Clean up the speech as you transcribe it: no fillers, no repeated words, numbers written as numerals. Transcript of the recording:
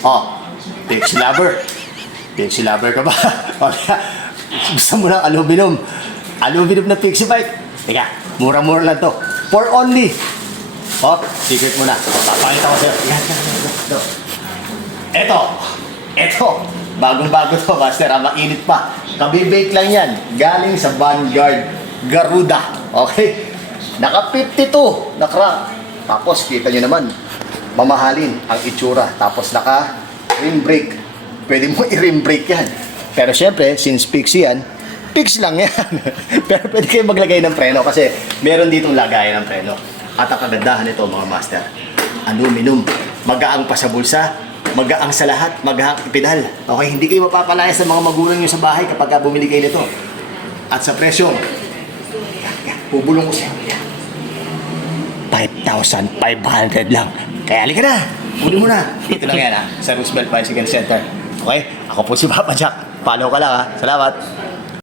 Oh, Pixie lover. Pixie lover ka ba? O kaya, gusto mo ng aluminum. Aluminum na Pixie bike. Teka, mura-mura lang to. For only. Oh, secret muna. Papakita ko sa'yo. Yan. Eto. Bagong-bago to, master. Mainit pa. Kabibake lang yan. Galing sa Vanguard Garuda. Okay? Naka 52 na crank. Tapos, kita nyo naman, mamahalin ang itsura. Tapos, naka rim brake. Pwede mo i-rim brake yan. Pero syempre, since Pixie yan, Pix lang yan. Pero pwede kayo maglagay ng preno kasi meron ditong lagayan ng preno. At ang kagandahan nito mga master, aluminum, magaang pa sa bulsa, magaang sa lahat, magaang pedal. Okay, hindi kayo mapapalaya sa mga magulang nyo sa bahay kapag bumili kayo nito. At sa presyo, bubulong ko sa'yo. 5,500 lang. Kaya halika na, kunin mo na. Dito lang yan ha, sa Roosevelt Bicycle Center. Okay, ako po si Papa Jack. Follow ka lang ha. Salamat.